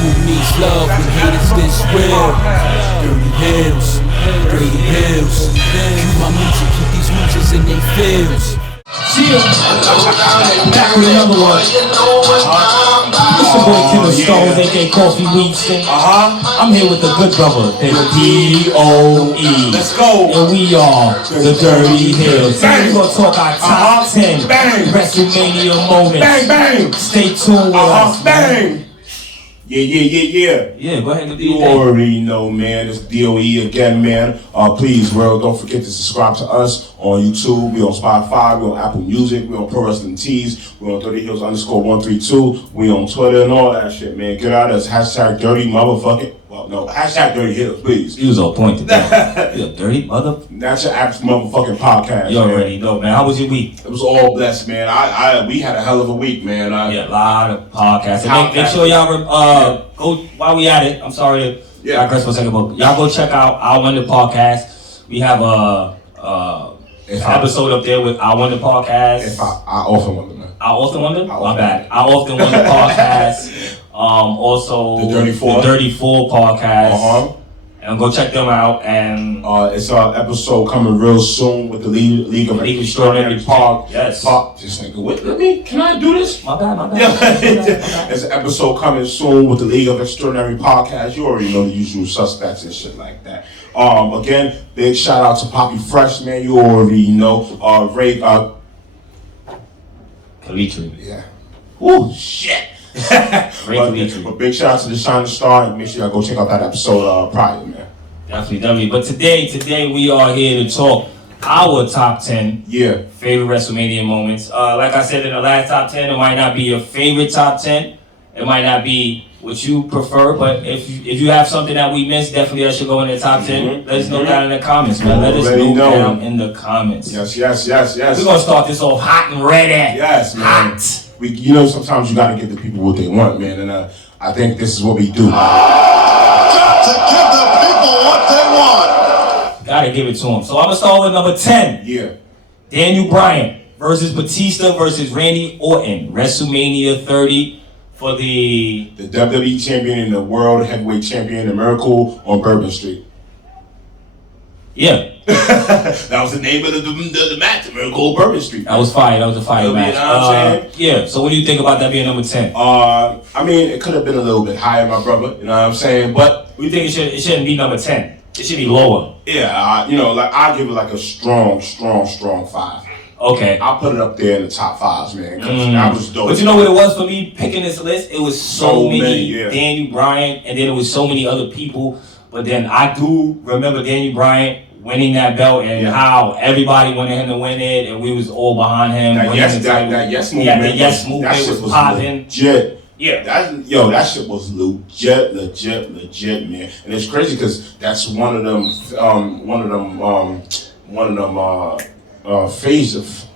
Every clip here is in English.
Who needs love when hate is this real? Dirty hills, dirty hills. Cue my music, keep these losers in their fields. Back with another one. It's your boy Killer Stones, aka Coffee Weedston. I'm here with the good brother, the D.O.E. Let's go. And we are the Dirty Hills. Today we're gonna talk our top 10 Wrestlemania moments. Bang, bang. Stay tuned with us. Bang. Yeah. Yeah, go ahead and do You your thing. already know, man. It's DOE again, man. Please, world, don't forget to subscribe to us on YouTube. We on Spotify. We on Apple Music. We on Pro Wrestling Tees. We on 30 Hills _132. We on Twitter and all that shit, man. Get out of us. Hashtag dirty motherfucking. Well, no. Hashtag dirty hills, please. You was on point today. You a dirty mother. That's your app motherfucking podcast. You already know, man. How was your week? It was all blessed, man. We had a hell of a week, man. Yeah, a lot of podcasts. And make sure y'all go while we at it. I'm sorry to digress for a second, but y'all go check out Our Wonder Podcast. We have a episode up there with Our Wonder Podcast. If I often wonder, man. I Often Wonder? My bad. I Often Wonder Podcast. Also the Dirty Four. The Dirty Four Podcast. And go check them out. And it's an episode coming real soon with the League of Extraordinary Park. Yes. This nigga, wait, let me. Can I do this? My bad. There's an episode coming soon with the League of Extraordinary Podcast. You already know the usual suspects and shit like that. Again, big shout out to Poppy Fresh, man. You already know. Ray. Kalitri. Yeah. Ooh, shit. But big shout out to the Shining Star, and make sure y'all go check out that episode prior, man. Definitely. But today we are here to talk our top 10 favorite WrestleMania moments. Like I said in the last top 10, it might not be your favorite top 10. It might not be what you prefer, but if you have something that we missed, definitely that should go in the top 10. Let us know down in the comments, man. Let us know down in the comments. Yes. We're gonna start this off hot and ready. Yes, man. Hot. Sometimes you gotta give the people what they want, man, and I think this is what we do. Got to give the people what they want. Gotta give it to them. So I'm gonna start with number 10. Yeah. Daniel Bryan versus Batista versus Randy Orton. WrestleMania 30 for the WWE champion and the World Heavyweight Champion, the Miracle on Bourbon Street. Yeah. That was the name of the match, the Miracle on Bourbon Street. That was fire. That was a fire match. You know what I'm saying? Yeah. So what do you think about that being number 10? I mean, it could have been a little bit higher, my brother. You know what I'm saying? But We think it shouldn't be number 10. It should be lower. yeah, I'll give it like a strong 5. Okay. I'll put it up there in the top 5s, man. 'Cause that was dope. But you know what it was for me picking this list? It was so many yeah. Daniel Bryan, and then it was so many other people. But then I do remember Daniel Bryan winning that belt and how everybody wanted him to win it, and we was all behind him. That yes movement. Yeah, the yes movement was popping. Legit. Yeah. That shit was legit, man. And it's crazy because that's one of them phrases,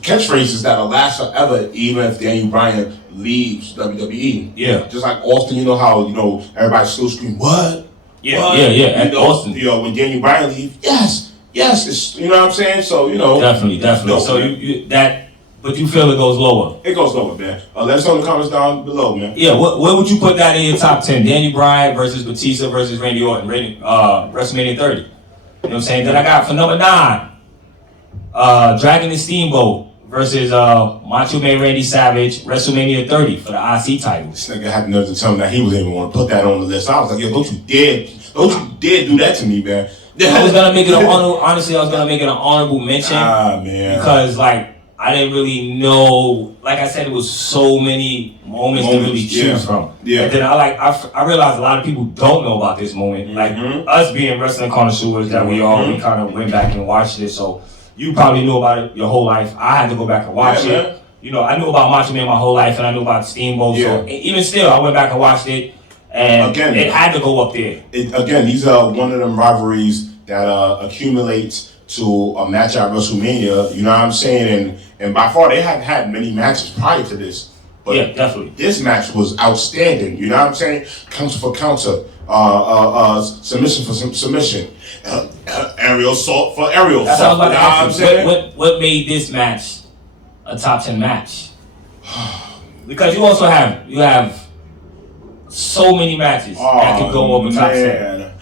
catchphrases that'll last forever, even if Daniel Bryan leaves WWE. Yeah. Just like Austin, you know how everybody still scream what? Yeah. What? At Austin. When Daniel Bryan leaves, yes, it's, you know what I'm saying? So Definitely. Dope, So man. but you feel it goes lower. It goes lower, man. Let us know in the comments down below, man. Yeah, where would you put that in your top 10? Daniel Bryan versus Batista versus Randy Orton, WrestleMania 30. You know what I'm saying? Then I got for number 9, Dragon and Steamboat versus Macho Man Randy Savage, WrestleMania 30 for the IC title. This nigga had enough to tell me that he wasn't even want to put that on the list. I was like, yo, don't you dare do that to me, man. I was gonna make it an honorable mention. Man. Because I didn't really know. Like I said, it was so many moments to really choose from. Yeah. And then I realized a lot of people don't know about this moment. Like us being wrestling connoisseurs that we are, we kind of went back and watched it. So you probably knew about it your whole life. I had to go back and watch it. I knew about Macho Man my whole life, and I knew about Steamboat. Yeah. So even still, I went back and watched it, and it had to go up there. These are one of them rivalries that accumulates to a match at WrestleMania. You know what I'm saying? And by far, they hadn't had many matches prior to this. But yeah, definitely. This match was outstanding. You know what I'm saying? Counter for counter, submission for submission, aerial assault for aerial That's assault. what I was about to ask you. What made this match a top 10 match? Because you also have so many matches that could go over top 10.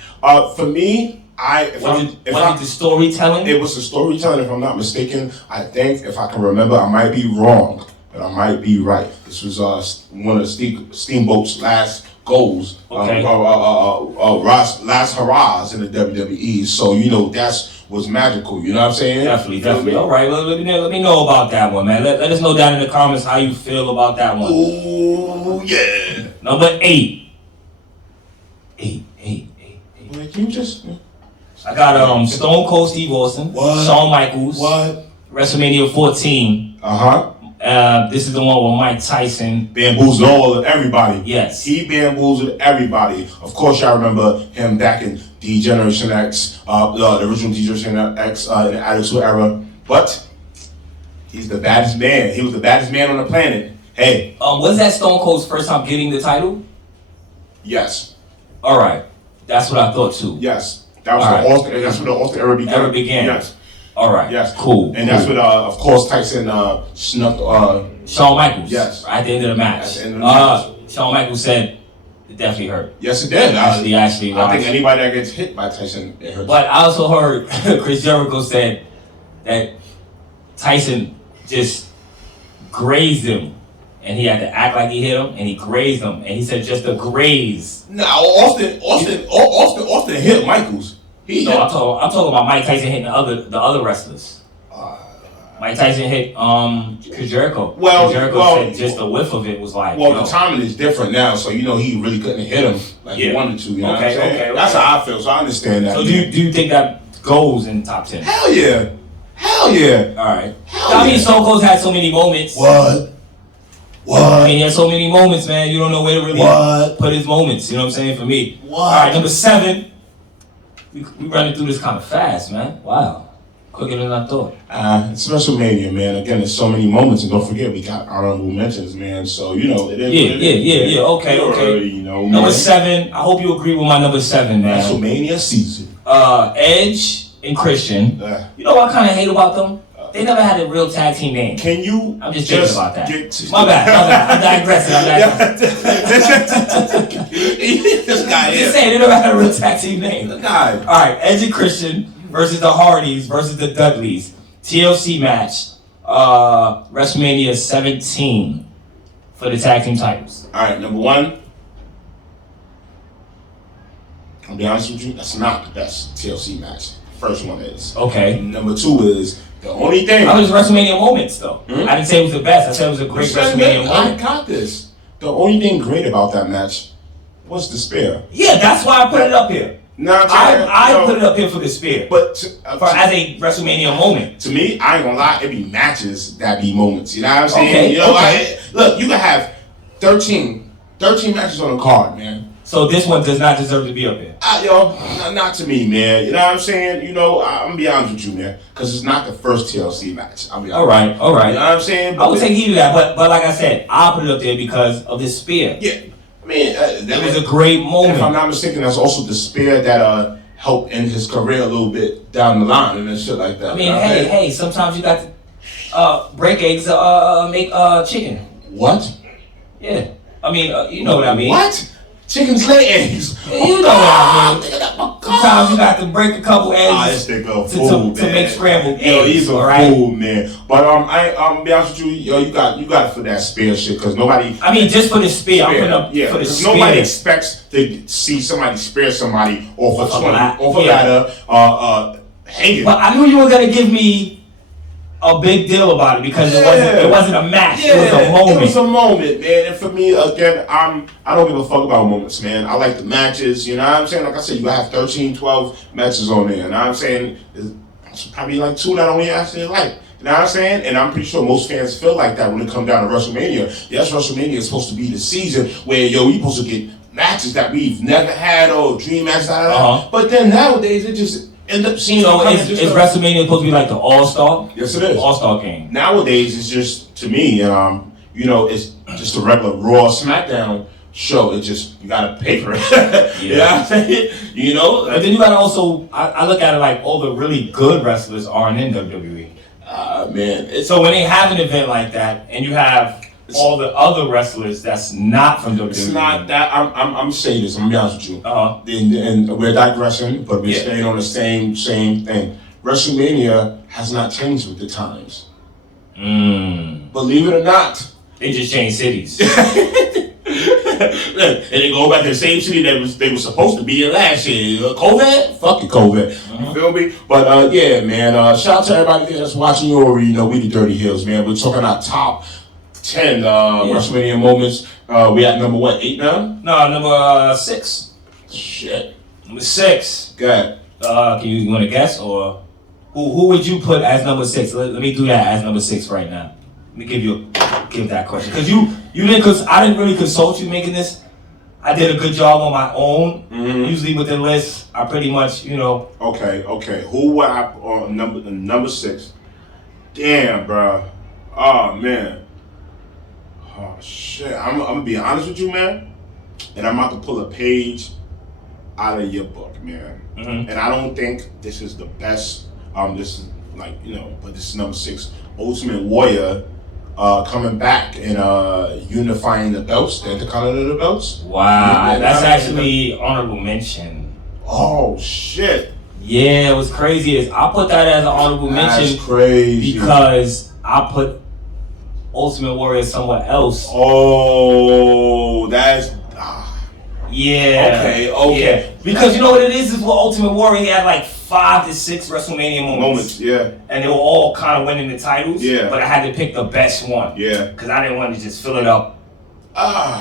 For me, was it the storytelling? It was the storytelling, if I'm not mistaken. I think, if I can remember, I might be wrong, but I might be right. This was one of Steamboat's last goals, okay. last hurrahs in the WWE. So that was magical. You know what I'm saying? Definitely. All right, well, let me know about that one, man. Let us know down in the comments how you feel about that one. Ooh, yeah. Number 8. 8. You just. I got Stone Cold Steve Austin, Shawn Michaels, WrestleMania 14. This is the one with Mike Tyson bamboozled all of everybody. Yes, he bamboozled everybody. Of course, y'all remember him back in D-Generation X, the original D-Generation X in the Attitude Era. But he's the baddest man. He was the baddest man on the planet. Hey, was that Stone Cold's first time getting the title? Yes. All right, that's what I thought too. Yes. That's where the Austin era began. Yes. All right. Yes. Cool. And that's what, of course, Tyson snuck Shawn Michaels. Yes. At the end of the match. Shawn Michaels said it definitely hurt. Yes, it did. I think anybody that gets hit by Tyson, it hurts. But I also heard Chris Jericho said that Tyson just grazed him. And he had to act like he hit him, and he grazed him. And he said just a graze. No, Austin hit Michaels. I'm talking about Mike Tyson hitting the other wrestlers. Mike Tyson hit Chris Jericho. Chris Jericho said just the whiff of it was like. Well, the timing is different now, so he really couldn't hit him like he wanted to. You know what I'm saying? Okay. That's how I feel. So I understand that. So do you think that goes in top 10? Hell yeah. All right. I mean, Stone Cold's had so many moments. What? I mean, he had so many moments, man. You don't know where to really put his moments. You know what I'm saying? For me. All right, number 7. We running through this kind of fast, man. Wow. Quicker than I thought. It's WrestleMania, man. Again, there's so many moments, and don't forget, we got honorable mentions, man. So, it is. Yeah. Okay. Already, number 7. I hope you agree with my number 7, man. WrestleMania season. Edge and Christian. You know what I kind of hate about them? They never had a real tag team name. Can you? I'm just thinking about that. My bad. I'm digressing. This guy is. Just saying, they never had a real tag team name. The guy. All right, Edge and Christian versus the Hardys versus the Dudleys. TLC match. WrestleMania 17 for the tag team titles. All right, number 1. I'll be honest with you, that's not the best TLC match. First one is. Okay. Number 2 is the only thing. That was WrestleMania moments, though. I didn't say it was the best. I said it was a great WrestleMania moment. I got this. The only thing great about that match was the spear. Yeah, that's why I put it up here. I put it up here for the spear. But as a WrestleMania moment. To me, I ain't gonna lie, it be matches that be moments. You know what I'm saying? Okay. Look, you can have 13 matches on a card, man. So this one does not deserve to be up here. Not to me, man. You know what I'm saying? I'm gonna be honest with you, man, because it's not the first TLC match. I'll be honest. All right. You know what I'm saying? I would take heed to that, but like I said, I put it up there because of this spear. Yeah, I mean, that was a great moment. If I'm not mistaken, that's also the spear that helped end his career a little bit down the line and shit like that. I mean, hey, sometimes you got to break eggs, make chicken. What? Yeah, I mean, you know what I mean. What? Chickens lay eggs. You know what I mean. Sometimes you got to break a couple eggs to make scrambled eggs. Yo, he's a fool, man. But I'm be honest with you, you got it for that spear shit, because nobody. I mean, just for the spear. I'm putting up for the spear. Nobody expects to see somebody spear somebody off a ladder, hanging. But I knew you were gonna give me a big deal about it because it wasn't a match. It was a moment. It was a moment, man. And for me, again, I don't give a fuck about moments, man. I like the matches. You know what I'm saying? Like I said, you gotta have 13, 12 matches on there. You know what I'm saying? There's probably like 2 that I only actually like. You know what I'm saying? And I'm pretty sure most fans feel like that when it comes down to WrestleMania. Yes, WrestleMania is supposed to be the season where, we supposed to get matches that we've never had or dream matches, But then nowadays, it just end up seeing. So is WrestleMania supposed to be like the All-Star? Yes, it is. All-Star game. Nowadays, it's just, to me, it's just a regular Raw SmackDown show. It's just, you gotta pay for it. You know what I'm saying? But then you gotta also, I look at it like all the really good wrestlers aren't in WWE. Man. So when they have an event like that, and you have all the other wrestlers that's not from WWE. It's not that. I'm saying this. I'm gonna be honest with you. Uh-huh. And we're digressing, but we're staying on the same thing. WrestleMania has not changed with the times. Believe it or not. They just changed cities. And they go back to the same city that they were supposed to be in last year. COVID? Fuck it, COVID. You feel me? But yeah, man. Shout out to everybody that's watching. You already know we the Dirty Hills, man. We're talking our top 10 WrestleMania moments. We at number what? 8 now? No, number 6. Shit. Number 6. Go ahead. Can you want to guess or who would you put as number 6? Let me do that as number 6 right now. Let me give that question because you didn't, because I didn't really consult you making this. I did a good job on my own. Usually with the list, I pretty much Okay. Who would I on number 6? Damn, bro. Oh man. Oh shit. I'm gonna be honest with you, man. And I'm about to pull a page out of your book, man. And I don't think this is the best. This is like but this is number 6. Ultimate Warrior. Coming back and unifying the belts, the Intercontinental belts. Wow, that's actually honorable mention. Oh shit! Yeah, what's crazy is I put that as an honorable mention. That's crazy because I put Ultimate Warrior somewhere else. Oh, that's yeah. Okay. Yeah. Because you know what it is with Ultimate Warrior, he had like 5 to 6 WrestleMania moments. Yeah. And they were all kind of winning the titles. Yeah. But I had to pick the best one. Yeah. Because I didn't want to just fill it up.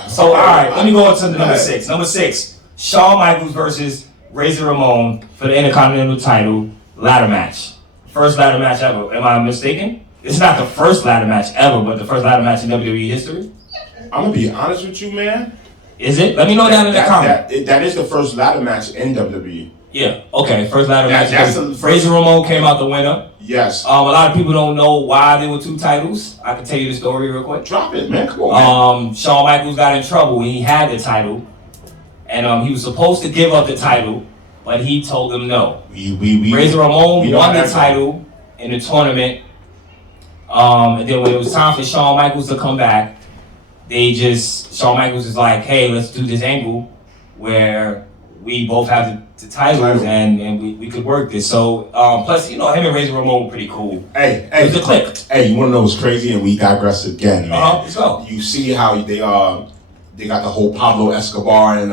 So all right, let me go on to number 6. Number 6, Shawn Michaels versus Razor Ramon for the Intercontinental title ladder match. First ladder match ever. Am I mistaken? It's not the first ladder match ever, but the first ladder match in WWE history. I'm gonna be honest with you, man. Is it? Let me know down in the comments. That is the first ladder match in WWE. Yeah. Okay. First ladder match. That's Razor Ramon came out the winner. Yes. A lot of people don't know why there were 2 titles. I can tell you the story real quick. Drop it, man. Come on. Man. Shawn Michaels got in trouble when he had the title, and he was supposed to give up the title, but he told them no. Razor Ramon won the title in the tournament, and then when it was time for Shawn Michaels to come back, Shawn Michaels is like, hey, let's do this angle where we both have the titles and we could work this. So, plus, him and Razor Ramon were pretty cool. Hey. It was a click. Hey, you want to know what's crazy? And we digress again, man. Let's go. You see how they got the whole Pablo Escobar and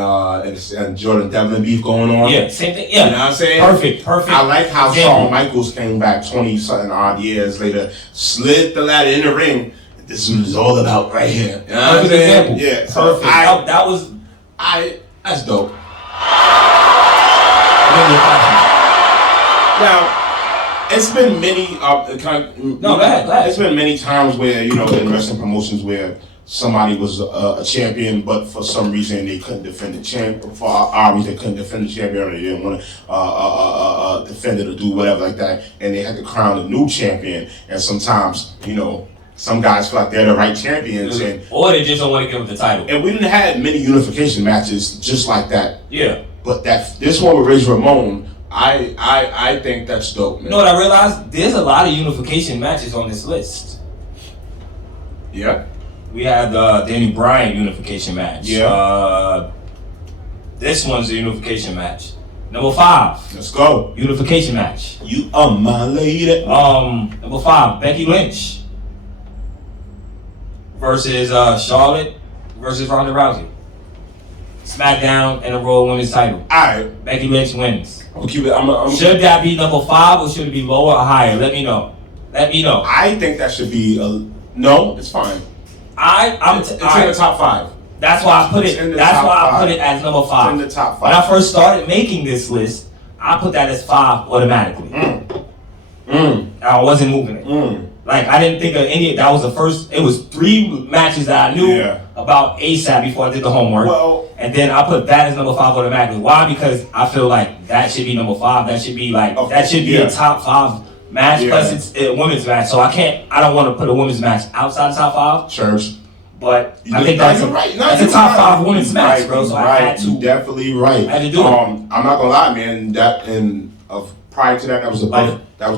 Jordan Devlin beef going on? Yeah, same thing. Yeah. You know what I'm saying? Perfect. I like how Shawn Michaels came back 20-something odd years later, slid the ladder in the ring. This is what it's all about right here. You know what I'm saying? Example. Yeah. Perfect. That's dope. Now, it's been many go ahead. It's been many times where in wrestling promotions where somebody was a champion, but for some reason they couldn't defend the champion. For our reason, they couldn't defend the champion, or they didn't want to defend it or do whatever like that, and they had to crown a new champion. And sometimes, some guys feel like they're the right champions, or they just don't want to give up the title. And we didn't have many unification matches just like that. Yeah. But this one with Razor Ramon, I think that's dope, man. You know what I realized? There's a lot of unification matches on this list. Yeah. We have the Danny Bryan unification match. Yeah. This one's a unification match. Number 5. Let's go. Unification match. You are my lady. Number 5, Becky Lynch versus Charlotte versus Ronda Rousey. SmackDown and the Raw Women's title. Alright. Becky Lynch wins. I'm keep it. Should that be number 5 or should it be lower or higher? Let me know. I think that should be no. It's fine. It's in the top 5. That's why I put it. That's why I put it as number 5. It's in the top 5. When I first started making this list, I put that as 5 automatically. I wasn't moving it. Like I didn't think of any. That was the first. It was 3 matches that I knew about ASAP before I did the homework. And then I put that as number 5 automatically. Why? Because I feel like that should be number 5. That should be that should be a top 5 match. Plus it's a women's match. So I don't want to put a women's match outside the top 5. Church. But I think that's a top 5 women's match, bro. So I had to. You're definitely right. I had to do it. I'm not gonna lie, man. Prior to that, that was the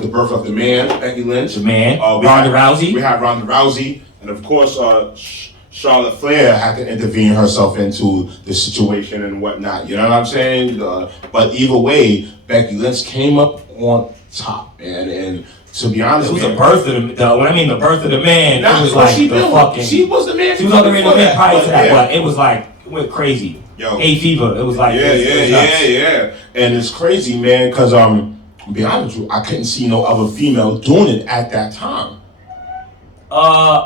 birth of the man, Becky Lynch. The man. Ronda Rousey. We had Ronda Rousey, and of course, Charlotte Flair had to intervene herself into the situation and whatnot. You know what I'm saying? But either way, Becky Lynch came up on top, man. And to be honest, it was the birth of the. When I mean the birth of the man, it was like she the fucking. She was the man. She was on the man prior to that, but it was like it went crazy. Yo, hay fever. It was like yeah. And it's crazy, man, because to be honest with you, I couldn't see no other female doing it at that time.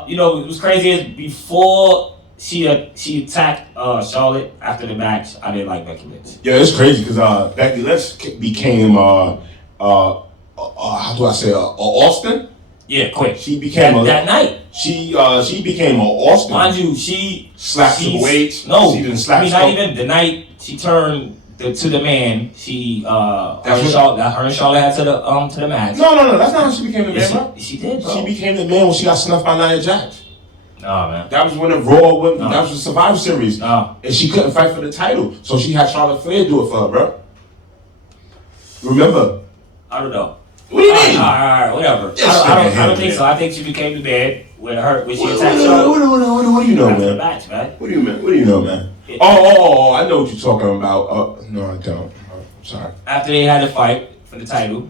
You know, it was crazy is before she attacked Charlotte after the match, I didn't like Becky Lynch. Yeah, it's crazy because Becky Lynch became how do I say Austin? Yeah, quick. She became that night. She became a Austin. Mind you, she slapped the weight. No, she didn't slap. I mean, not even the night she turned to the man. She her and Charlotte had to the match. No, that's not how she became the man, bro. She did, bro. She became the man when she got snuffed by Nia Jax. Nah, man. That was when the Raw went. That was the Survivor Series. Nah. And she couldn't fight for the title, so she had Charlotte Flair do it for her, bro. Remember? I don't know. What do you mean? All right, whatever. I don't think so. I think she became the man when she attacked Charlotte. What do you know, man? The match, man? What do you mean? What do you know, man? Oh, I know what you're talking about. No, I don't. Sorry. After they had a fight for the title,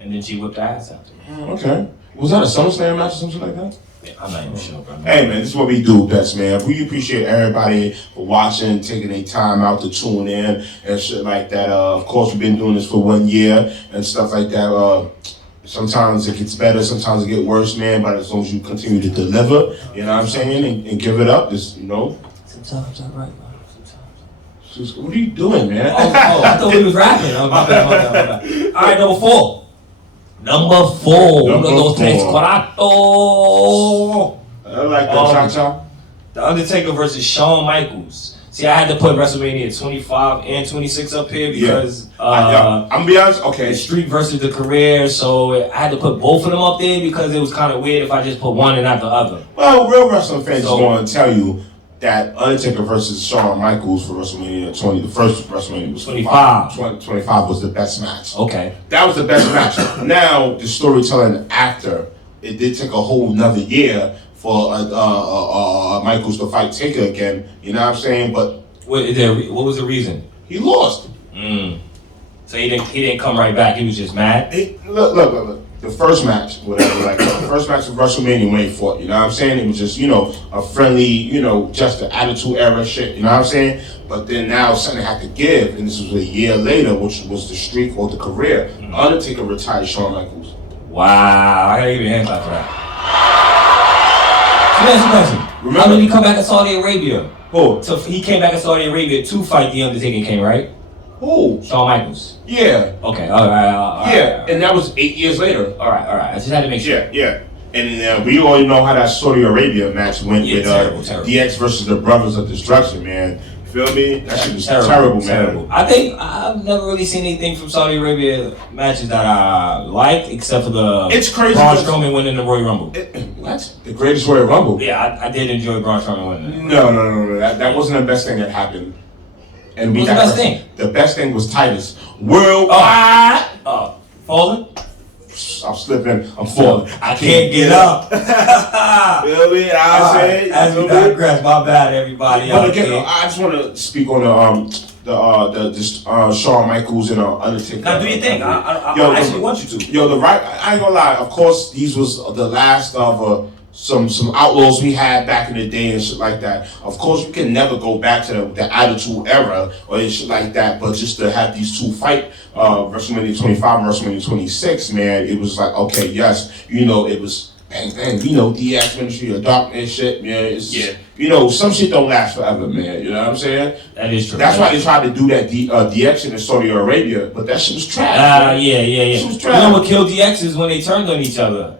and then she whipped her ass out. Okay. Was that a SummerSlam match or something like that? Yeah, I'm not even sure, bro. Hey, man, this is what we do best, man. We appreciate everybody for watching, taking their time out to tune in and shit like that. Of course, we've been doing this for 1 year and stuff like that. Sometimes it gets better, sometimes it gets worse, man. But as long as you continue to deliver, you know what I'm saying, and give it up, just, you know. Sometimes I'm right, man. What are you doing, man? Oh, I thought we was rapping. My bad. All right, number four. Number four. I like that, cha-cha. The Undertaker versus Shawn Michaels. See, I had to put WrestleMania 25 and 26 up here because I'm gonna be honest. Okay, the Streak versus the Career. So I had to put both of them up there because it was kind of weird if I just put one and not the other. Well, real wrestling fans is going to tell you that Undertaker versus Shawn Michaels for WrestleMania 20, the first WrestleMania was 25. 25 was the best match. Okay. That was the best match. Now, the storytelling after, it did take a whole nother year for Michaels to fight Taker again. You know what I'm saying? But what was the reason? He lost. So he didn't come right back. He was just mad. Look. The first match, whatever, like the first match of WrestleMania when he fought, you know what I'm saying? It was just, a friendly, just the Attitude Era shit, you know what I'm saying? But then now something had to give, and this was a year later, which was the Streak or the Career. Undertaker retired Shawn Michaels. Wow, I gotta give you a hand clap for that. So that's the question. Remember, how did he come back to Saudi Arabia? Who? So he came back to Saudi Arabia to fight The Undertaker King, right? Who? Shawn Michaels. Yeah. Okay, all right. And that was 8 years later. All right. I just had to make sure. Yeah. And we all know how that Saudi Arabia match went with terrible. DX versus the Brothers of Destruction, man. You feel me? That shit was terrible, man. I think I've never really seen anything from Saudi Arabia matches that I liked, except for the It's crazy Braun Strowman winning the Royal Rumble. What? The greatest Royal Rumble? Yeah, I did enjoy Braun Strowman winning. No. That wasn't the best thing that happened. And what was the best thing? The best thing was Titus. Worldwide. Falling? I'm slipping. I'm falling. I can't get up. Feel me? As we digress, my bad, everybody. But again, I just want to speak on the Shawn Michaels and Undertaker. Now, do you think? I actually want you to. I ain't gonna lie. Of course, these was the last of some outlaws we had back in the day and shit like that. Of course, we can never go back to the Attitude Era or shit like that, but just to have these two fight, WrestleMania 25 and WrestleMania 26, man, it was like, okay, yes, it was bang, DX Ministry of Darkness shit, man. Some shit don't last forever, man. You know what I'm saying? That is true. That's why they tried to do that DX in Saudi Arabia, but that shit was trash. Yeah. Shit was trash. You know what killed DX is when they turned on each other.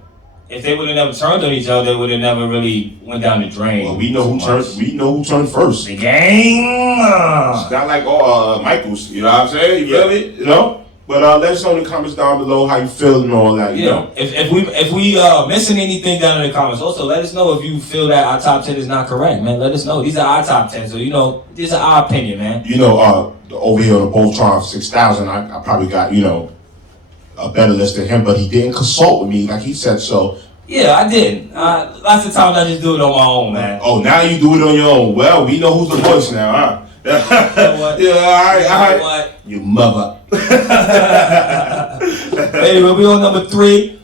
If they would have never turned on each other, they would have never really went down the drain. Well, we know who turned first. The gang. It's not like Michaels. You know what I'm saying? You feel me? But let us know in the comments down below how you feel and all that. You know. If we missing anything down in the comments, also let us know if you feel that our top 10 is not correct, man. Let us know. These are our top 10, so these are our opinion, man. Over here on the Voltron 6000, I probably got a better list than him, but he didn't consult with me like he said. So Yeah, I did. Lots of times I just do it on my own, man. Oh, now you do it on your own. Well, we know who's the voice now, huh? You know what? Yeah, all right. You know what? You mother. Anyway, we on number 3.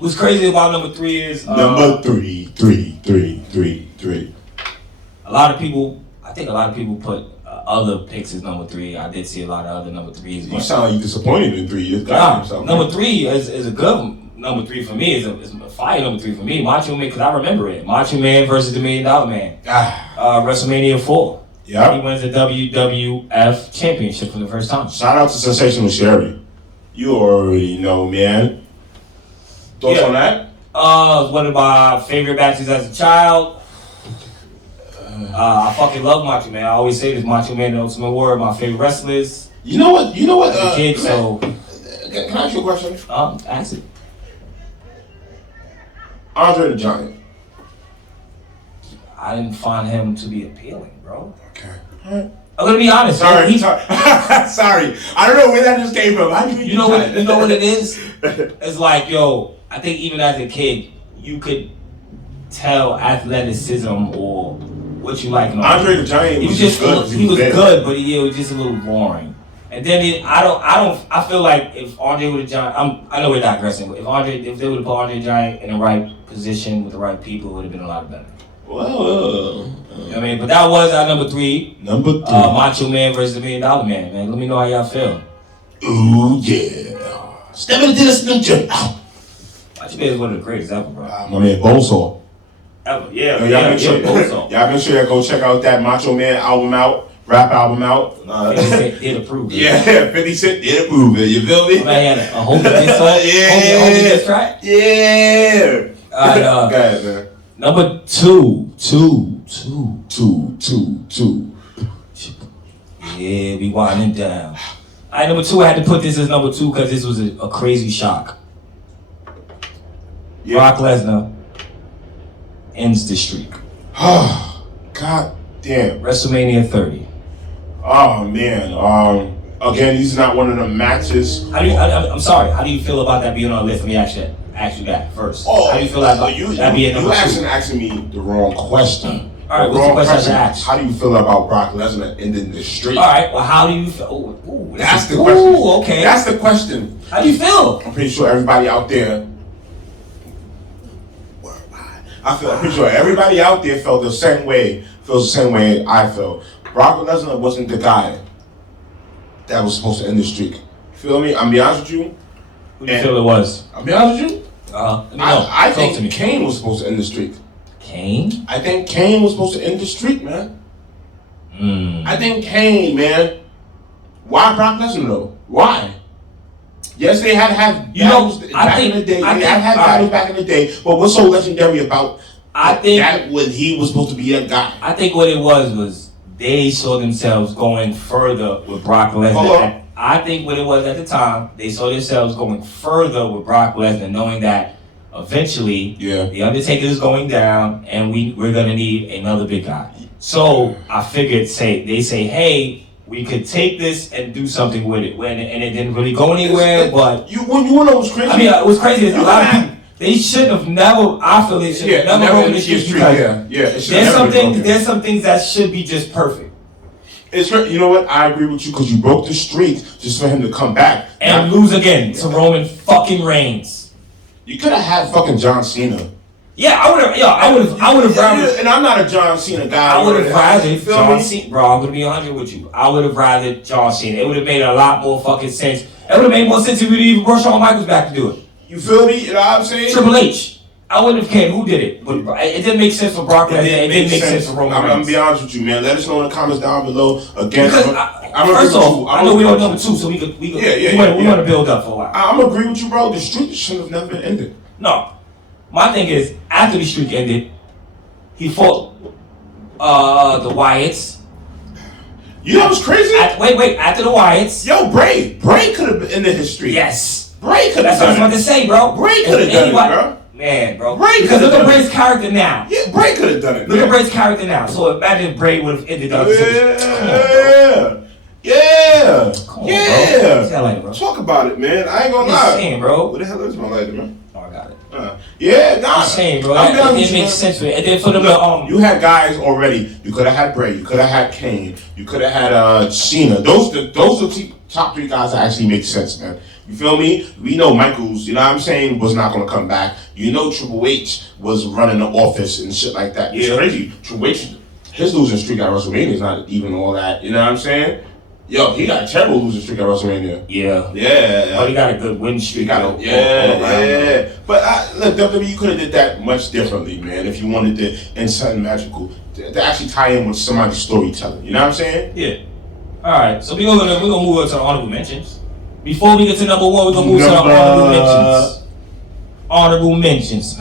What's crazy about number 3 is number 3. A lot of people, I think a lot of people put other picks as number 3. I did see a lot of other number 3s. You sound like you disappointed in 3. You got yourself. Number 3 is a good number 3 for me. Is a fire number 3 for me. Macho Man, because I remember it. Macho Man versus the $1 Million Man. WrestleMania 4. Yeah. He wins the WWF Championship for the first time. Shout out to Sensational Sherry. You already know, man. Thoughts on that? One of my favorite matches as a child. I fucking love Macho Man. I always say this: Macho Man, the Ultimate Warrior, my favorite wrestlers. You know what? As a kid, so. Can I ask you a question? Ask it. Andre the Giant. I didn't find him to be appealing, bro. Okay. All right. I'm gonna be honest. Sorry. Sorry. I don't know where that just came from. You know what it is? It's like, yo, I think even as a kid, you could tell athleticism or what you like. Andre the Giant was just good. He was good, but it was just a little boring. And then I feel like if Andre would have Giant, I know we're digressing, but if they would have put Andre the Giant in the right position with the right people, it would have been a lot better. Well, you know what I mean, but that was our number 3. Number 3. Macho Man versus the $1 Million Man. Man, let me know how y'all feel. Ooh yeah. Step into this new gym. Macho Man is one of the greatest ever, bro. My man Bonesaw. Ever, yeah. Y'all make sure y'all go check out that Macho Man album out, rap album out. 50 Cent did approve it. Yeah, 50 Cent did approve it. You feel me? Man, had a whole diss song. Yeah. Homie diss track. Yeah. Alright, go ahead, man. Number 2. Yeah, we winding down. Alright, number 2. I had to put this as number 2 because this was a crazy shock. Yeah. Brock Lesnar ends the streak. God damn. WrestleMania 30. Oh man. Again, these are not one of the matches. I'm sorry. How do you feel about that being on the list? Let me ask you that first. How do you feel about that being number 2? You asking me the wrong question. All right, what's the question I should ask? How do you feel about Brock Lesnar ending the streak? All right, well, how do you feel? Ooh, that's the question. Ooh, okay. That's the question. How do you feel? I'm pretty sure everybody out there. I'm pretty sure everybody out there felt the same way. Feels the same way I felt. Brock Lesnar wasn't the guy that was supposed to end the streak. Feel me? I'm be honest with you. Who do you feel it was? I'll be honest with you. Let me know. I think Kane was supposed to end the streak. Kane? I think Kane was supposed to end the streak, man. I think Kane, man. Why Brock Lesnar though? Why? Yes, they had to have battles back in the day. They had battles back in the day. But what's so legendary about that when he was supposed to be that guy? I think what it was they saw themselves going further with Brock Lesnar. I think what it was at the time, they saw themselves going further with Brock Lesnar, knowing that eventually the Undertaker is going down and we're gonna need another big guy. So I figured they say, hey, we could take this and do something with it. And it didn't really go anywhere, but you wanna know what's crazy? I mean, it was crazy. A lot of people, they should have never. I feel they should have never broken the streak because there's some things that should be just perfect. You know what? I agree with you because you broke the streak just for him to come back and lose again to Roman fucking Reigns. You could have had fucking John Cena. Yeah, I would have rather. And I'm not a John Cena guy. I would have rather John Cena, bro. I'm gonna be 100 with you. I would have rather John Cena. It would have made a lot more fucking sense. It would have made more sense if we didn't even brought Shawn Michaels back to do it. You feel me? You know what I'm saying? Triple H. I wouldn't have cared who did it, but it didn't make sense for Brock Lesnar. It didn't make sense for Roman Reigns. I'm gonna be honest with you, man. Let us know in the comments down below. Again, first off, I know we on number 2, so we want to build up for a while. I'm gonna agree with you, bro. The streak should have never been ended. No, my thing is after the streak ended, he fought the Wyatts. You know what's crazy? Wait, after the Wyatts. Yo, Bray could have ended his streak. Yes. Bray could have done it. That's what I was about to say, bro. Bray could have done it, bro. Man, bro. Because look at Bray's character now. Yeah, Bray could have done it. Look at Bray's character now. So imagine if Bray would have ended up. Yeah. Come on, Yeah. bro. What's that like, bro? Talk about it, man. I ain't gonna I'm lie. just saying, bro. What the hell is my lighter, man? Oh, I got it. Yeah, nah. I'm just saying, bro. I'm That down didn't with you, make man. sense for it. And then for them, Look, you had guys already. You could have had Bray. You could have had Kane. You could have had Cena. Those are the top 3 guys that actually make sense, man. You feel me? We know Michaels, you know what I'm saying, was not going to come back. You know Triple H was running the office and shit like that. It's crazy. Triple H, his losing streak at WrestleMania is not even all that. You know what I'm saying? Yo, he got a terrible losing streak at WrestleMania. Yeah. Yeah. But he got a good win streak. Yeah. But look, WWE could have did that much differently, man, if you wanted to, and something magical, to actually tie in with somebody's storytelling. You know what I'm saying? Yeah. All right. So we're gonna move on to the honorable mentions. Before we get to number 1, we're gonna move to the honorable mentions. Honorable mentions.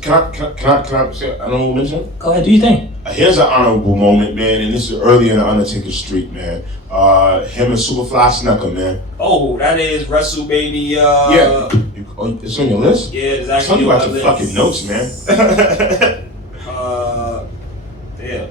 Can I say an honorable mention? Go ahead. Do your thing. Here's an honorable moment, man, and this is early in the Undertaker streak, man. Him and Superfly Snuka, man. Oh, that is Wrestlemania. Yeah. It's on your list? Yeah, it's actually Tell me about on your my fucking list. notes, man. Yeah.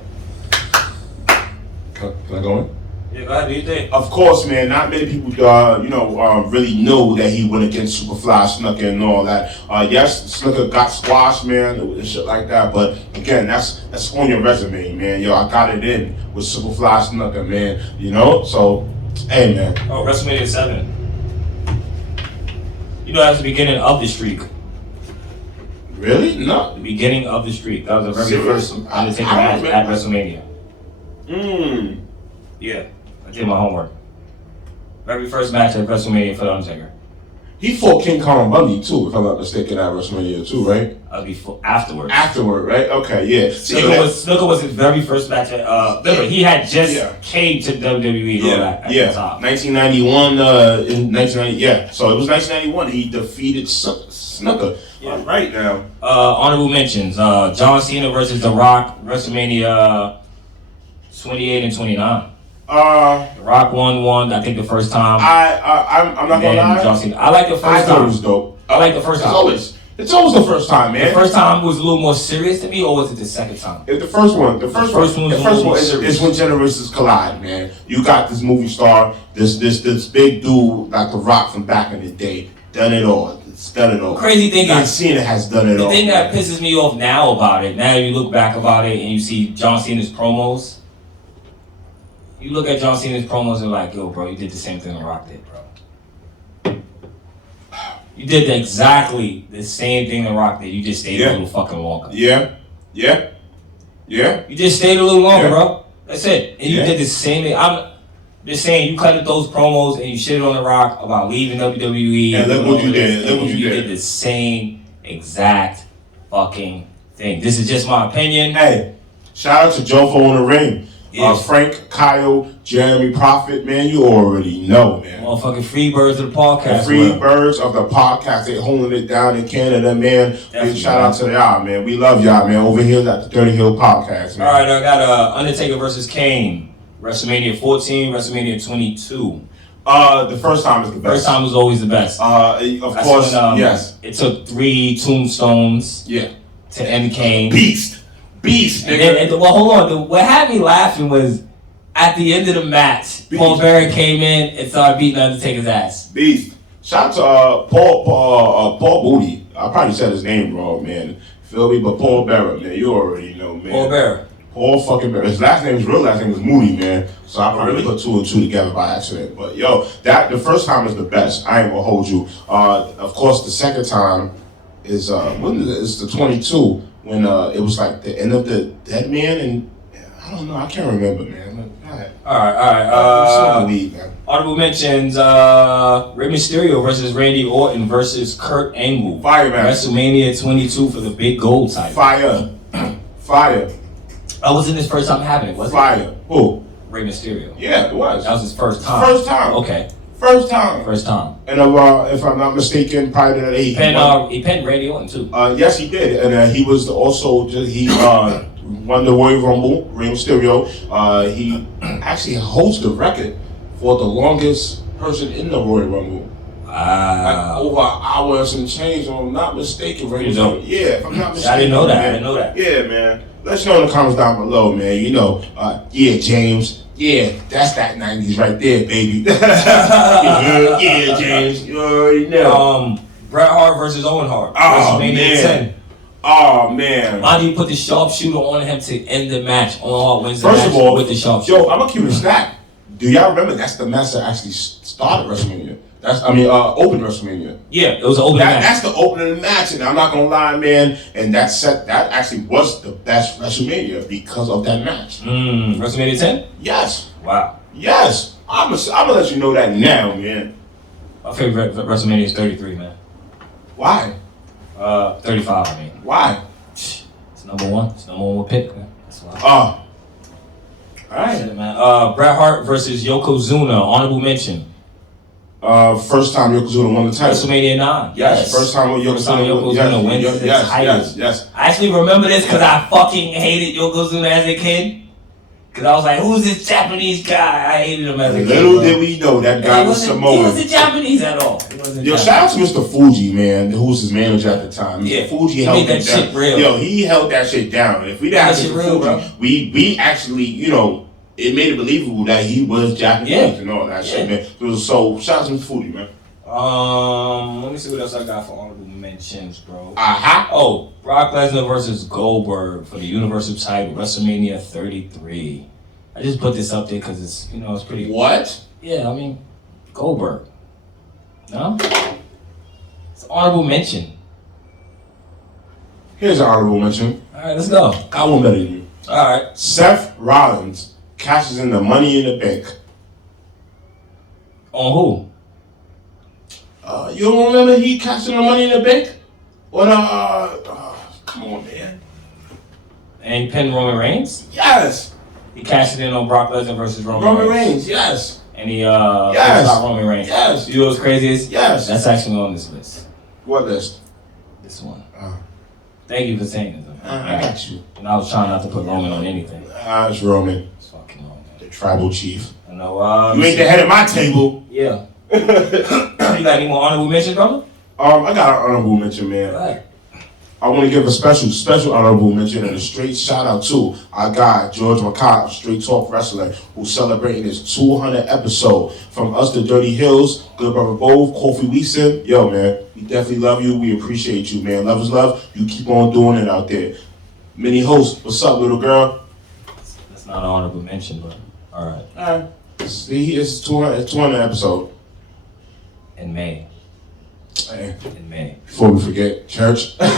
Can I go in? Yeah, go ahead. Do your thing. Of course, man. Not many people, really know that he went against Superfly Snuka and all that. Yes, Snuka got squashed, man, and shit like that. But again, that's on your resume, man. Yo, I got it in with Superfly Snuka, man. You know, so hey, man. Oh, WrestleMania 7. You know, that's the beginning of the streak. Really? No. The beginning of the streak. That was the very Serious? first Undertaker match at WrestleMania. Yeah, I did my homework. Very first match at WrestleMania for the Undertaker. He fought King Kong Bundy too, if I'm not mistaken, at WrestleMania too, right? Before, afterwards. Afterward, right? Okay, yeah. Snuka was his very first match at. He had just came to WWE. At the top. 1991. In 1990, yeah. So it was 1991. He defeated Snuka. Yeah. Right now. Honorable mentions: John Cena versus The Rock, WrestleMania 28 and 29. The Rock won, I think, the first time. I'm not gonna lie. John Cena. I like the first time. I thought it was dope. I like the first time. It's always the first time, man. The first time was a little more serious to me, or was it the second time? The first one is when generations collide, man. You got this movie star, this big dude like The Rock from back in the day, done it all. It's done it all. Crazy thing John is, Cena has done it all. The thing that pisses me off now about it, now you look back about it and you see John Cena's promos. You look at John Cena's promos and like, yo, bro, you did the same thing The Rock did, bro. You did exactly the same thing The Rock did. You just stayed a little fucking longer. Yeah. You just stayed a little longer, bro. That's it. And you did the same thing. I'm just saying, you cut those promos and you shitted on The Rock about leaving WWE. And look what you did. Look what you did. You did the same exact fucking thing. This is just my opinion. Hey, shout out to Jofo in the ring. Yes. Frank, Kyle, Jeremy Prophet, man, you already know, man. Motherfucking free birds of the podcast. The free birds of the podcast, they holding it down in Canada, man. Big shout out to y'all, man. We love y'all, man. Over here at the Dirty Hill Podcast, man. All right, I got Undertaker versus Kane. WrestleMania 14, WrestleMania 22. The first time is the best. First time was always the best. Of course, yes. It took 3 tombstones to end Kane. Beast, nigga. Well, hold on. What had me laughing was at the end of the match, Paul Bearer came in and started beating Undertaker's ass. Beast. Shout out to Paul Booty. I probably said his name wrong, man. Feel me? But Paul Bearer, man, you already know, man. Paul Bearer. Paul fucking Bearer. His real last name was Moody, man. So I probably put 2 and 2 together by accident. But yo, the first time is the best. I ain't gonna hold you. Of course, the second time is the 22 when it was like the end of the Dead Man, and I don't know. I can't remember, man. All right. Weed, man. Honorable mentions: Rey Mysterio versus Randy Orton versus Kurt Angle. Fire, man. WrestleMania 22 for the big gold title. Fire. That wasn't his first time having it, was it? Fire. Who? Rey Mysterio. Yeah, it was. That was his first time. First time. Okay. First time. And if I'm not mistaken, prior to that, he pinned Randy Orton too. Yes, he did, and he was also won the Royal Rumble. Rey Mysterio. He actually holds the record for the longest person in the Royal Rumble. Like over an hour and some change, if I'm not mistaken. Rey Mysterio. Yeah, if I'm not mistaken. I didn't know that. Yeah, man. Let us know in the comments down below, man. You know, James. Yeah, that's that 90s right there, baby. yeah, James. You already know. Bret Hart versus Owen Hart. Oh, WrestleMania man. 10. Oh, man. Why do you put the sharpshooter on him to end the match? Owen Hart wins the First match of all, with the sharpshooter. yo, I'm gonna keep it a stack. Do y'all remember that's the match that actually started WrestleMania? Opened WrestleMania. Yeah, it was an opening match. That's the opening of the match, and I'm not gonna lie, man. And that actually was the best WrestleMania because of that match. WrestleMania 10? Yes. Wow. Yes. I'm gonna let you know that now, man. My favorite WrestleMania is 33, man. Why? 35, I mean. Why? It's number one. It's number one pick, man. That's why. All right. Shit, man. Bret Hart versus Yokozuna. Honorable mention. First time Yokozuna won the title. WrestleMania 9. Yes. First time Yokozuna wins the title. Yes. I actually remember this because I fucking hated Yokozuna as a kid. Because I was like, who's this Japanese guy? I hated him as a kid. Little did we know that guy was Samoan. He wasn't Japanese at all. Yo, shout out to Mr. Fuji, man, who was his manager at the time. Yeah, Mr. Fuji he held made that it down. shit real. Yo, he held that shit down. If we didn't have Mr. Fuji, bro. we actually, it made it believable that he was Japanese and all that shit, man. So shout out to Mr. Fuji, man. Let me see what else I got for honorable mentions, bro. Oh, Brock Lesnar versus Goldberg for the Universal title, WrestleMania 33. I just put this up there because it's, it's pretty. What? Yeah, I mean, Goldberg. No? It's an honorable mention. Here's an honorable mention. All right, let's go. Got one better than you. All right. Seth Rollins cashes in the Money in the Bank. On who? You don't remember he cashed in the Money in the Bank? What? Come on, man. And he pinned Roman Reigns? Yes. He cashed it in on Brock Lesnar versus Roman Reigns. Yes. And he shot Roman Reigns. Yes. You know what's crazy is? Yes. That's actually on this list. What list? This one. Thank you for saying it. I got you. And I was trying not to put Roman on anything. It's Roman. It's fucking Roman. The tribal chief. I know. You ain't the head of my table. Yeah. You got any more honorable mentions, brother? I got an honorable mention, man. All right. I want to give a special honorable mention and a straight shout out to our guy, George McCott, Straight Talk Wrestler, who's celebrating his 200 episode. From us to Dirty Hills, Good Brother Bove, Kofi Weeson. Yo, man, we definitely love you. We appreciate you, man. Love is love. You keep on doing it out there. Mini host, what's up, little girl? That's not an honorable mention, but all right. All right. It's 200 episode. In May. Hey. In May. Before we forget, church. I'm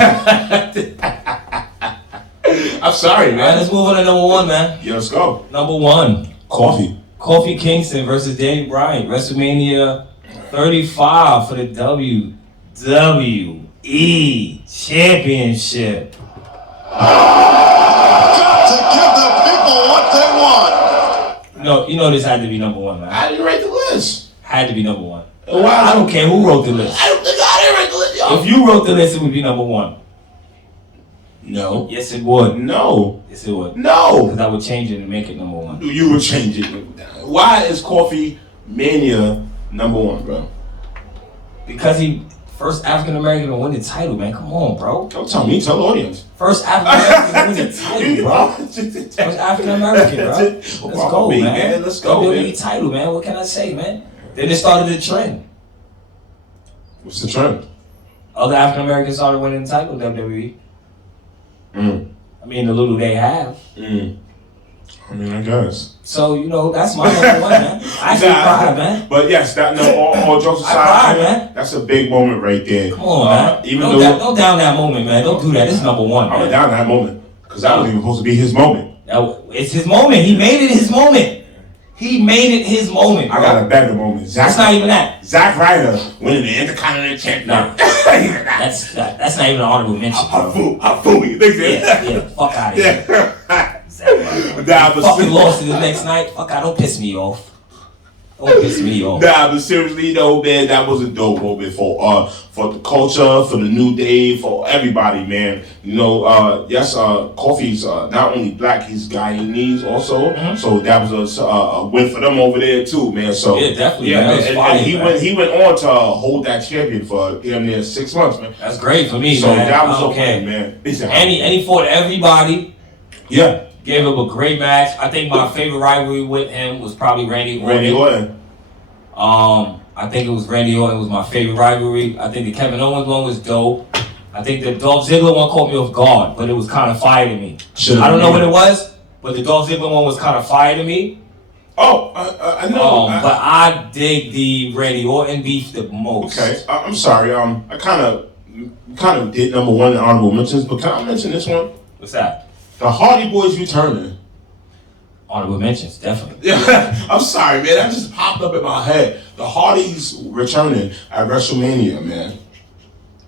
sorry, man. All right, let's move on to number one, man. Yeah, let's go. Number one. Coffee. Kofi Kingston versus Danny Bryan. WrestleMania 35 for the WWE Championship. Got to give the people what they want. You know this had to be number one, man. I didn't write the list. Had to be number one. Why? I don't care who wrote the list. I didn't write the list, yo. If you wrote the list, it would be number one. No. Yes, it would. No. Yes, it would. No. Because I would change it and make it number one. You would change it. Why is Coffee Mania number one, bro? Because he first African American to win the title, man. Come on, bro. Don't tell me. Tell the audience. First African American to win the title, bro. First African American, bro. Let's go, man. Let's go, man. WWE title, man. What can I say, man? Then it started the trend. What's the trend? Other African Americans started winning the title, WWE. I mean, the little they have. I mean, I guess. So, that's my number one, man. I actually cried, man. But yes, all jokes aside, I cried, man. That's a big moment right there. Come on, man. Don't down that moment, man. Don't do that. This is number one, man. I'm down that moment. Because that wasn't even supposed to be his moment. It's his moment. He made it his moment. He made it his moment, bro. I got a better moment. That's not even that. Zack Ryder winning the Intercontinental Championship. No. That's not even an honorable mention, bro. I fool you. Yeah. Fuck out of here. Fucking lost it the next night. Fuck out. Don't piss me off. Don't piss me off. Nah, but seriously though, man, that was a dope moment for the culture, for the new day, for everybody, man. Yes, Kofi's not only black, he's Guyanese also. So that was a win for them over there too, man. So yeah, definitely. Yeah, man. and he went on to hold that champion for damn near 6 months, man. That's great for me, so man. that was okay, man. And he fought everybody. Yeah. Gave him a great match. I think my favorite rivalry with him was probably Randy Orton. I think it was Randy Orton was my favorite rivalry. I think the Kevin Owens one was dope. I think the Dolph Ziggler one caught me off guard, but it was kind of fire to me. I don't know what it was, but the Dolph Ziggler one was kind of fire to me. Oh, I know. But I dig the Randy Orton beef the most. Okay, I'm sorry. I kind of did number one in honorable mentions, but can I mention this one? What's that? The Hardy Boys returning. Honorable mentions, definitely. Yeah, I'm sorry, man. That just popped up in my head. The Hardys returning at WrestleMania, man.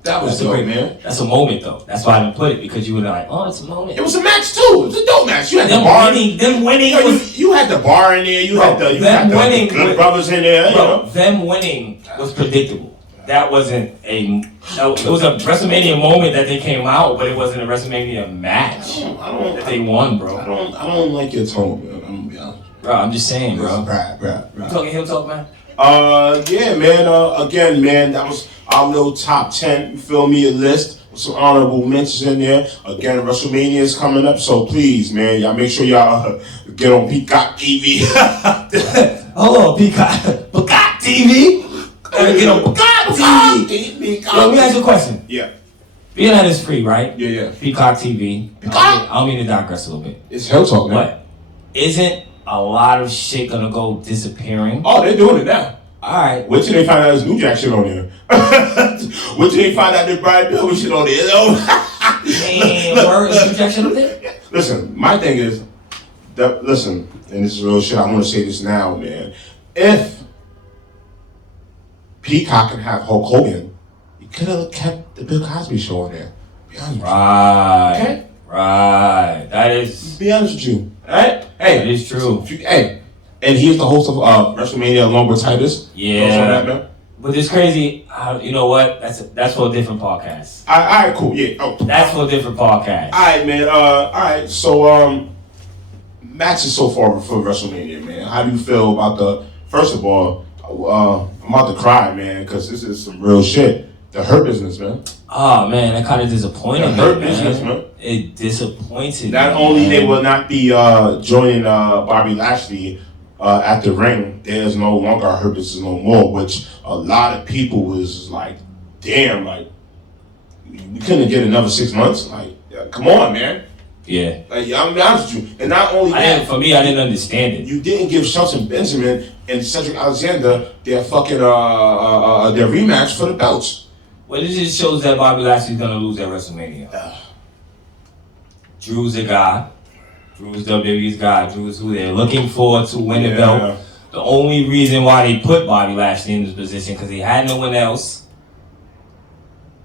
That was dope, man. That's a moment, though. That's why I didn't put it, because you were like, oh, it's a moment. It was a match, too. It was a dope match. You had the bar. Them winning you had the bar in there. You had the Good Brothers in there. Bro, them winning was predictable. That wasn't it was a WrestleMania moment that they came out, but it wasn't a WrestleMania match that they won, bro. I don't like your tone, man. I'm gonna be honest. Bro, I'm just saying, bro. Right. You talking heel talk, man? Yeah, man. Again, man, that was our little top 10. You feel me? A list with some honorable mentions in there. Again, WrestleMania is coming up, so please, man, y'all make sure y'all get on Peacock TV. Hold on, Peacock TV. Get on Peacock TV. Yo, let me ask you a question. Yeah. Being that it's free, right? Yeah. Peacock TV. I don't mean to digress a little bit. It's hell talk, man. But isn't a lot of shit gonna go disappearing? Oh, they're doing it now. Alright. Wait till they find out there's New Jack shit on there. Wait till they find out there's Brian Pillman shit on there. Word is New Jack shit on there? Listen, my thing is, and this is real shit, I want to say this now, man. If Peacock can have Hulk Hogan, you could have kept the Bill Cosby show on there. Be honest with you. Right. Okay? Right. That is... Be honest with you. Alright? Hey. That is true. Hey. And he's the host of WrestleMania along with Titus. Yeah. But it's crazy. You know what? That's for a different podcast. Alright, cool. Yeah. Oh. That's for a different podcast. Alright, man. Alright. So, matches so far for WrestleMania, man. How do you feel about the... First of all, I'm about to cry, man, because this is some real shit. The Hurt Business, man. Oh, man, that kind of disappointed me, Hurt Business, man. It disappointed Not me, only man. they will not be joining Bobby Lashley at the ring, there's no longer a Hurt Business no more, which a lot of people was like, damn, like, we couldn't get another 6 months? Like, come on, man. Yeah. Like, I'm be honest with you. And not only that, for me, I didn't understand it. you didn't give Shelton Benjamin and Cedric Alexander their fucking their rematch for the belts. Well, this just shows that Bobby Lashley's gonna lose at WrestleMania. Drew's a guy. Drew's WWE's guy. Drew's who they're looking for to win the belt. The only reason why they put Bobby Lashley in this position because he had no one else.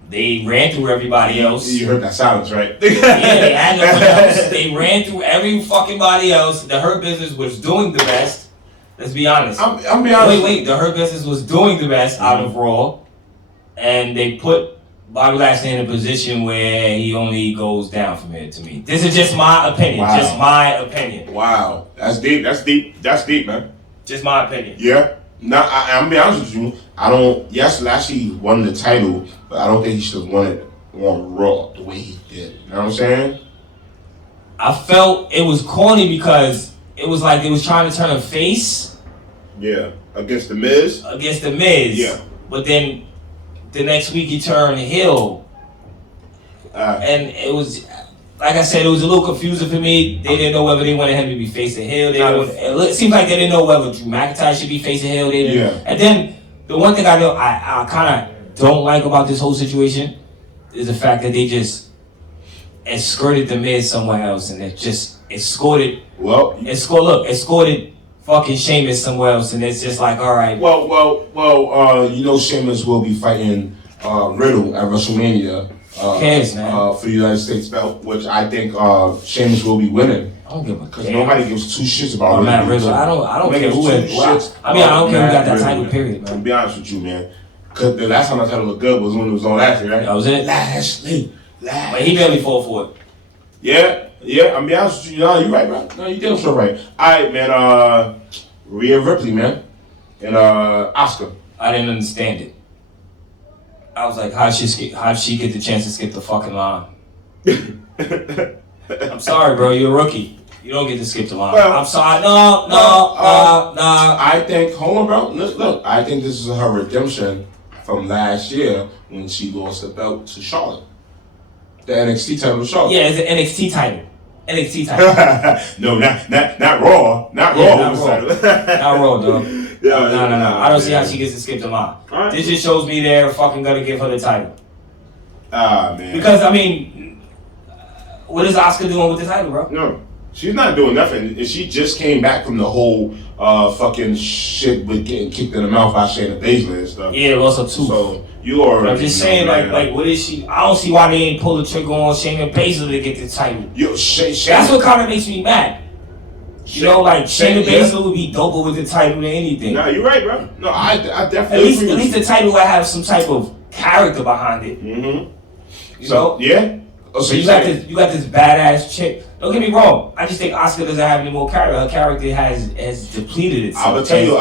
They ran through everybody else. You heard that silence, right? Yeah, they had no one else. They ran through every fucking body else. The Hurt Business was doing the best. Let's be honest. I'm be honest. Wait. The Hurt Business was doing the best out of Raw. And they put Bobby Lashley in a position where he only goes down from here to me. This is just my opinion. Wow. Just my opinion. Wow. That's deep, man. Just my opinion. Yeah. I'm be honest with you. Yes, Lashley won the title, but I don't think he should have won it on Raw the way he did. You know what I'm saying? I felt it was corny because it was like they was trying to turn a face. Yeah. Against The Miz? Against The Miz. Yeah. But then the next week he turned heel. And it was, like I said, it was a little confusing for me. They didn't know whether they wanted him to be facing heel. It seems like they didn't know whether Drew McIntyre should be facing heel. And then the one thing I know I kind of don't like about this whole situation is the fact that they just escorted The Miz somewhere else and it just escorted fucking Sheamus somewhere else, and it's just like, all right. You know Sheamus will be fighting Riddle at WrestleMania. Cares, man. For the United States belt, which I think Sheamus will be winning. I don't give a because nobody gives two shits about Riddle. I don't care who it is. I don't care who got that title. Period, man. To be honest with you, man. Because the last time I title looked good was when it was on Lashley, right? That was it. Lashley. But he barely fought for it. Yeah. I'm be honest with you. No, you right, bro. No, you damn sure right. All right, man. Rhea Ripley, man, and Asuka. I didn't understand it. I was like, how'd she get the chance to skip the fucking line? I'm sorry, bro. You're a rookie. You don't get to skip tomorrow. Well, I'm sorry. No. I think, hold on, bro. Look, I think this is her redemption from last year when she lost the belt to Charlotte. The NXT title to Charlotte. Yeah, it's an NXT title. NXT title. No, not Raw. Not Yeah, Raw. not Raw. Not Raw, dog. No. I don't see how she gets to skip tomorrow. Right. This just shows me they're fucking gonna give her the title. Ah, man. Because, I mean, what is Asuka doing with the title, bro? No. She's not doing nothing. And she just came back from the whole fucking shit with getting kicked in the mouth by Shayna Baszler and stuff. Yeah, lost her tooth. So you already. I'm just saying, like, what is she? I don't see why they ain't pull the trigger on Shayna Baszler to get the title. That's what kind of makes me mad. You know, like Shayna Baszler would be doper with the title than anything. No, you're right, bro. No, I definitely. At least the title will have some type of character behind it. Mm-hmm. You know? Yeah. Oh, So you got this badass chick. Don't get me wrong. I just think Asuka doesn't have any more character. Her character has depleted itself. I will tell you.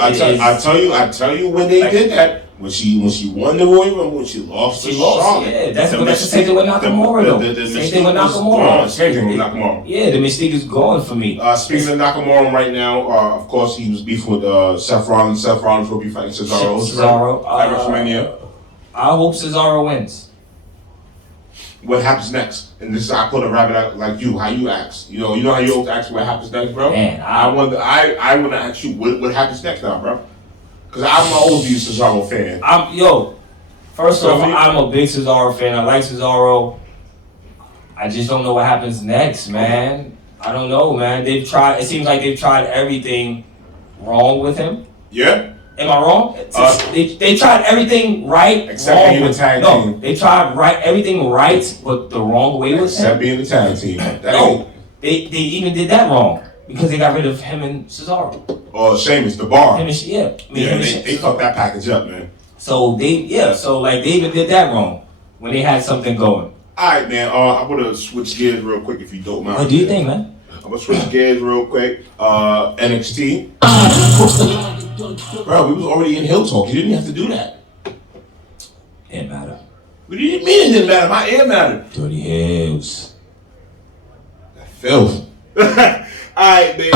I tell you when they did that. When she won the Royal Rumble, when she lost to Charlotte. Yeah, that's the same thing with Nakamura though. Same thing with Nakamura. Same thing with Nakamura. Yeah, the mystique is gone for me. Speaking of Nakamura right now, of course he was beef with Seth Rollins. Seth Rollins will be fighting Cesaro. At Wrestlemania. I hope Cesaro wins. What happens next? And this is I put a rabbit out like you. How you ask? You know how you always ask what happens next, bro. Man, I want to ask you what happens next now, bro. Because I'm an old Cesaro fan. First off, I'm a big Cesaro fan. I like Cesaro. I just don't know what happens next, man. I don't know, man. It seems like they've tried everything wrong with him. Yeah. Am I wrong? They tried everything right, except being the tag team. No, they tried everything right, but the wrong way with him. Except being the tag team. They even did that wrong because they got rid of him and Cesaro. Or Sheamus, the bar. They fucked that package up, man. So they even did that wrong when they had something going. All right, man. I'm gonna switch gears real quick if you don't mind. What do you think, man? I'm gonna switch gears real quick. NXT. Bro, we was already in Hill Talk. You didn't have to do that. Didn't matter. What do you mean it didn't matter? My ear mattered. Dirty Hills. That filth. Alright, man.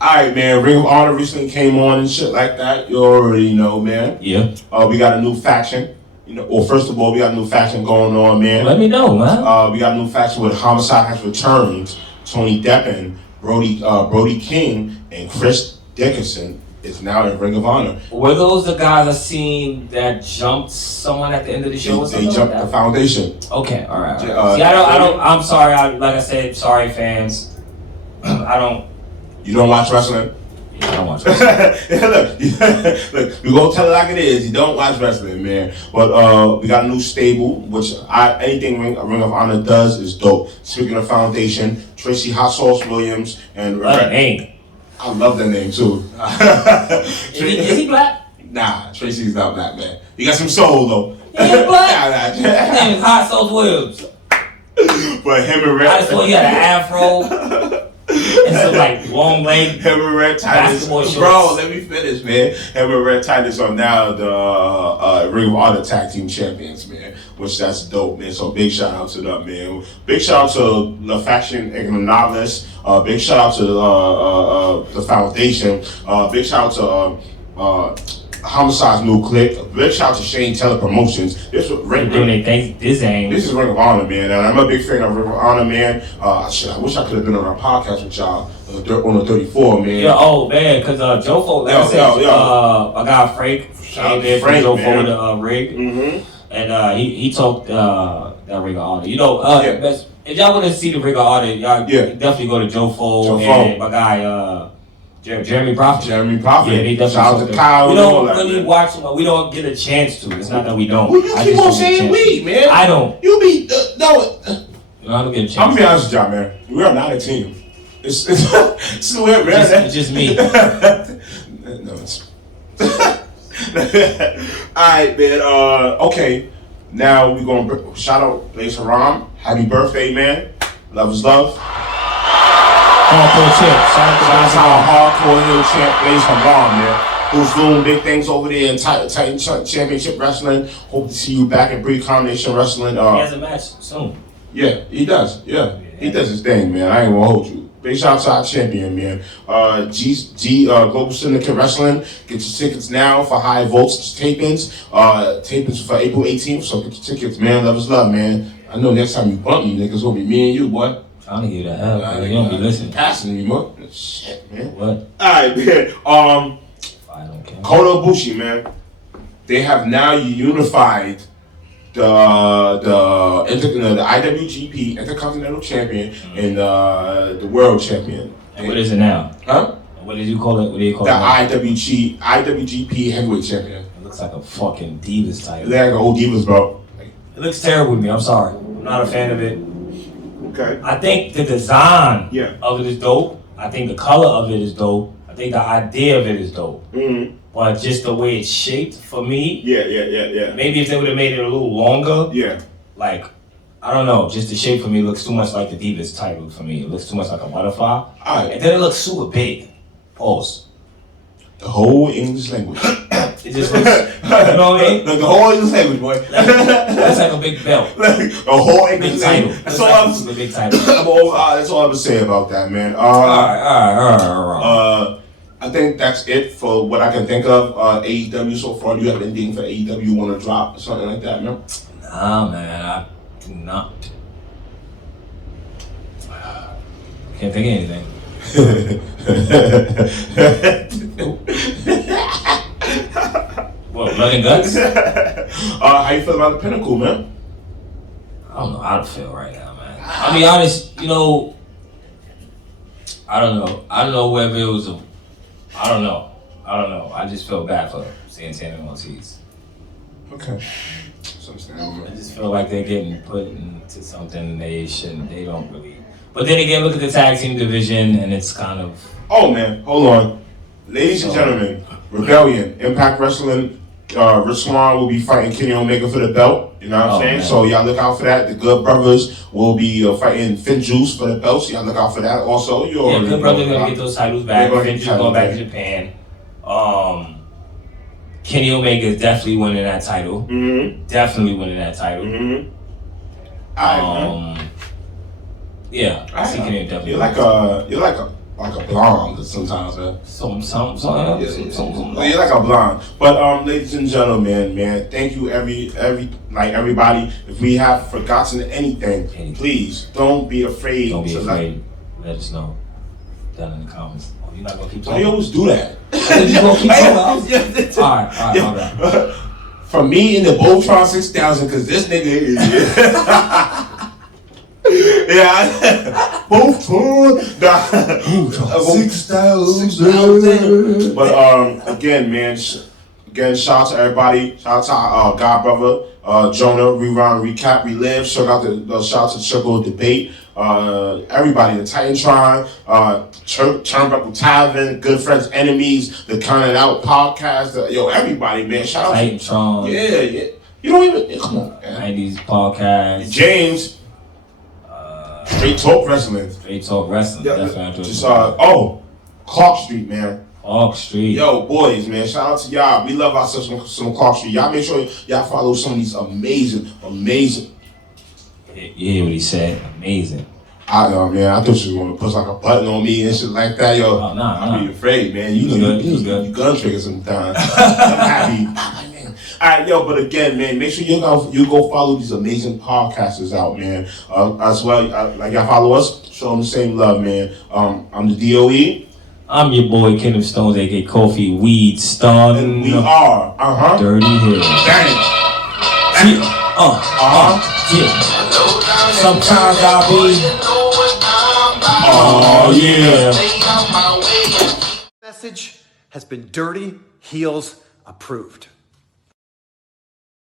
Alright, man. Ring of Honor recently came on and shit like that. You already know, man. Yeah. We got a new faction. First of all, we got a new faction going on, man. Let me know, man. We got a new faction with Homicide has returned. Tony Deppen, Brody King, and Chris Dickinson is now in Ring of Honor. Were those the guys I seen that jumped someone at the end of the show? They jumped the foundation. Okay, all right. I'm sorry. Like I said, sorry, fans. You don't watch wrestling? I don't watch wrestling. Look, we gonna tell it like it is. You don't watch wrestling, man. But we got a new stable, which anything Ring of Honor does is dope. Speaking of foundation, Tracy Hot Sauce Williams and name. I love that name too. Is he black? Nah, Tracy's not black, man. He got some soul though. He ain't black. His name is Hot Sauce Williams. But him and Red. I just thought he had an afro. And some like long leg. Him and Red Titus. Bro, let me finish, man. Him and Red Titus are now the Ring of Honor Tag Team Champions, man. Which that's dope, man. So big shout out to them, man. Big shout out to the faction Ignorables. Big shout out to the foundation. Big shout out to Homicide's new clique. Big shout out to Shane Teller Promotions. This is Ring of Honor, man. And I'm a big fan of Ring of Honor, man. I wish I could have been on our podcast with y'all on the 34, man. Yeah, man, because Jofo, my guy Frank came in from Jofo to Rig. Mm-hmm. And he talked that Ring of Honor. If y'all want to see the Ring of Honor, y'all definitely go to Jofo and my guy Jeremy Prophet. Yeah, they definitely. Shout out to Kyle. We don't really watch them. We don't get a chance to. It's not that we don't. Well, you keep on saying we, man. I don't. You be no. I don't get a chance. I'm gonna be honest with y'all, man. We are not a team. It's weird, man. It's just me. No, it's. Alright, man. Okay. Now we're gonna shout out Blaze Haram. Happy birthday, man. Love is love. Hardcore champ. Shout out to Hardcore Hill champ Blaze Haram, man. who's doing big things over there in Titan Championship Wrestling. Hope to see you back in Pre-Coronation Wrestling. He has a match soon. Yeah, he does. Yeah, he does his thing, man. I ain't gonna hold you. Big shout out to our champion, man. Global Syndicate Wrestling. Get your tickets now for high voltage tapings. Tapings for April 18th. So get your tickets, man. Love is love, man. I know next time you bump me, niggas gonna be me and you, boy. Trying to get that hell. You don't be listening. Passing me, boy. Shit, man. What? Alright, man. I don't care. Kota Ibushi, man. They have now unified the IWGP Intercontinental Champion and the World Champion. And what is it now? Huh? What did you call it? What do you call the it? IWGP Heavyweight Champion. It looks like a fucking Divas title. They're like an old Divas, bro. It looks terrible to me. I'm sorry. I'm not a fan of it. Okay. I think the design Yeah. of it is dope. I think the color of it is dope. I think the idea of it is dope. Mm-hmm. But just the way it's shaped for me. Yeah. Maybe if they would have made it a little longer. Yeah. Like, I don't know. Just the shape for me looks too much like the Divas title for me. It looks too much like a butterfly. Alright. And then it looks super big. Pause. The whole English language. It just looks, you know what I mean? Like the whole English language, boy. That's like a big belt. Like the whole English Big title. language. That's all I'm a big title. That's all I'm gonna say about that, man. All right. I think that's it for what I can think of. AEW so far. Do you have anything for AEW you want to drop or something like that, man? Nah, man, I do not. Can't think of anything. What, blood and guts? How you feel about the Pinnacle, man? I don't know how to feel right now, man. I'll be honest, I don't know. I don't know whether it was I don't know. I just feel bad for Santana Ortiz. Okay. So I just feel like they're getting put into something they shouldn't. They don't really. But then again, look at the tag team division, and it's kind of. Oh man, hold on, ladies and gentlemen, Rebellion, Impact Wrestling. Rich Swann will be fighting Kenny Omega for the belt. You know what I'm saying? Man. So y'all look out for that. The Good Brothers will be fighting Finn Juice for the belt. So y'all look out for that. Also, Good Brothers gonna get those titles back. Finn's going back to back. Japan. Kenny Omega is definitely winning that title. Mm-hmm. Definitely winning that title. Mm-hmm. Alright, yeah, I see Kenny definitely. You're like a blonde sometimes, man. Some. You're like a blonde. But ladies and gentlemen, man, thank you everybody. If we have forgotten anything, please don't be afraid. Don't be afraid. Let us know down in the comments. Oh, you're not gonna keep Why talking. you always do that? You gonna keep talking? All right, my bad. From me in the Voltron 6000, because this nigga is. Yeah, Voltron 6,000. But again, man, shout out to everybody. Shout out to our God brother Jonah. Rerun, recap, relive. Shout out to the Circle Debate. Everybody, the Titantron, Turnbuckle Tavern, Good Friends Enemies, the Counted Out Podcast. Everybody, man. Shout out Titantron. to yeah. You don't even come on, man. 90s podcast. James. Straight Talk Wrestling. Definitely. Just Clark Street, man. Clark Street. Yo, boys, man. Shout out to y'all. We love ourselves some Clark Street. Y'all make sure y'all follow some of these amazing. You hear what he said? Amazing. I know, man. I thought you were gonna push like a button on me and shit like that, yo. Oh, nah. I'd be afraid, man. You gun trigger sometimes. I'm happy. Alright, yo, but again, man, make sure you go follow these amazing podcasters out, man. As well, like y'all follow us, show them the same love, man. I'm the DOE. I'm your boy, Kingdom Stones, aka Coffee Weed Star. And we are, Dirty Hill. Bang. Yeah. Sometimes I'll be. Oh, yeah. Message has been Dirty Heels approved.